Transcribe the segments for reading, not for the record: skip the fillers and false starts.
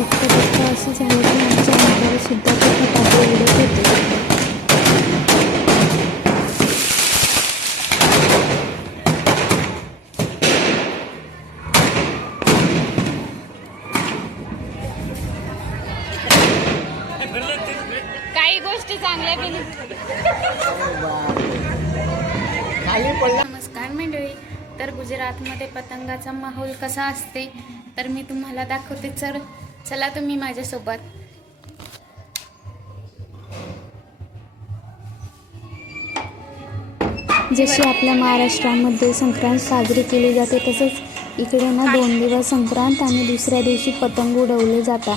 बघता बघता असं झालं की आमच्या अंगावर सुद्धा ते फटाके उडत होते. काही गोष्टी चांगल्या बी नमस्कार मंडळी. तर गुजरातमध्ये पतंगाचा माहोल कसा असते तर मी तुम्हाला दाखवते. चला तुम्ही माझ्यासोबत. जशी आपल्या महाराष्ट्रामध्ये संक्रांत साजरी केली जाते तसंच इकडे ना 2 दिवस संक्रांत आणि दुसऱ्या दिवशी पतंग उडवले जातात.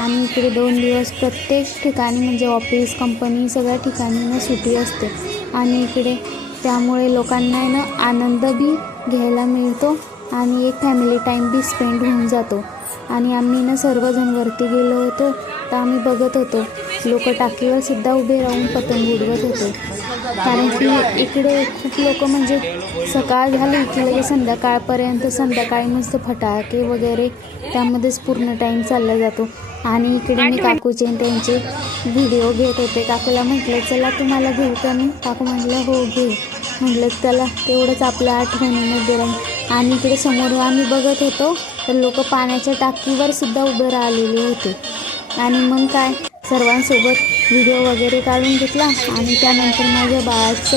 आणि इकडे 2 दिवस प्रत्येक ठिकाणी म्हणजे ऑफिस कंपनी सगळ्या ठिकाणी ना सुट्टी असते. आणि इकडे त्यामुळे लोकांना ना आनंद बी घ्यायला मिळतो आणि एक फॅमिली टाईम बी स्पेंड होऊन जातो. आणि आम्ही ना सर्वजण वरती गेलो होतो तर आम्ही बघत होतो लोक टाकीवर सुद्धा उभे राहून पतंग उडवत होते. कारण की इकडे खूप लोक म्हणजे सकाळ झाली की लगेच संध्याकाळपर्यंत संध्याकाळी मस्त फटाके वगैरे त्यामध्येच पूर्ण टाईम चालला जातो. आणि इकडे मी काकूचे त्यांचे व्हिडिओ घेत होते. काकूला म्हटलं चला तुम्हाला घेऊ का मी. काकू म्हटलं हो घे. म्हटलं चला तेवढंच आपल्या आठवणीमध्ये राहील. आणि इकडे समोर आम्ही बघत होतो तर लोक पाण्याच्या टाकीवर सुद्धा उभे राहिलेले होते. आणि मग काय सर्वांसोबत व्हिडिओ वगैरे काढून घेतला. आणि त्यानंतर माझ्या बाळाचा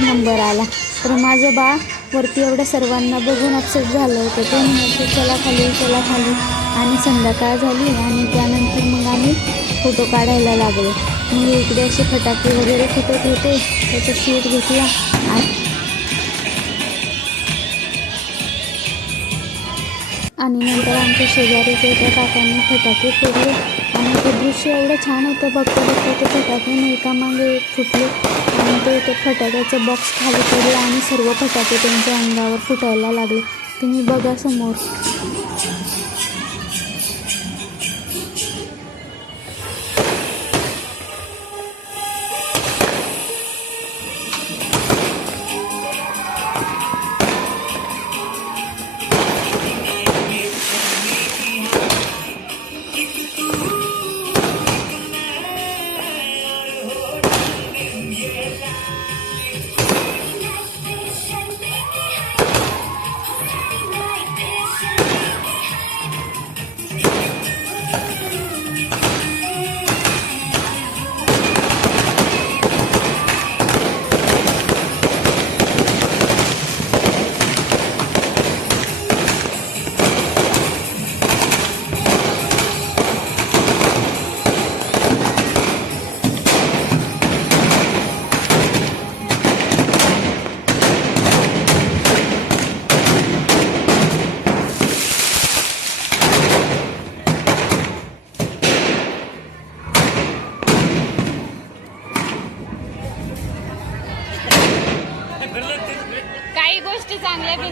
नंबर आला तर माझं बाळ वरती एवढ्या सर्वांना बघून अपसेट झालं होतं. ते म्हणायचं चला खाली चला खाली. आणि संध्याकाळ झाली आणि त्यानंतर मग आम्ही फोटो काढायला लागलो. मग इकडे असे फटाके वगैरे फुटत होते त्याचा शूट घेतला. आणि नंतर आमच्या शेजारीच्या एका काकांनी फटाके फोडले आणि ते दृश्य एवढं छान होतं. बघता बघता ते फटाके एकामागे एक फुटले आणि ते फटाक्याचं बॉक्स खाली पडलं आणि सर्व फटाके त्यांच्या अंगावर फुटायला लागले. तुम्ही बघा समोर. काही गोष्टी चांगल्या बी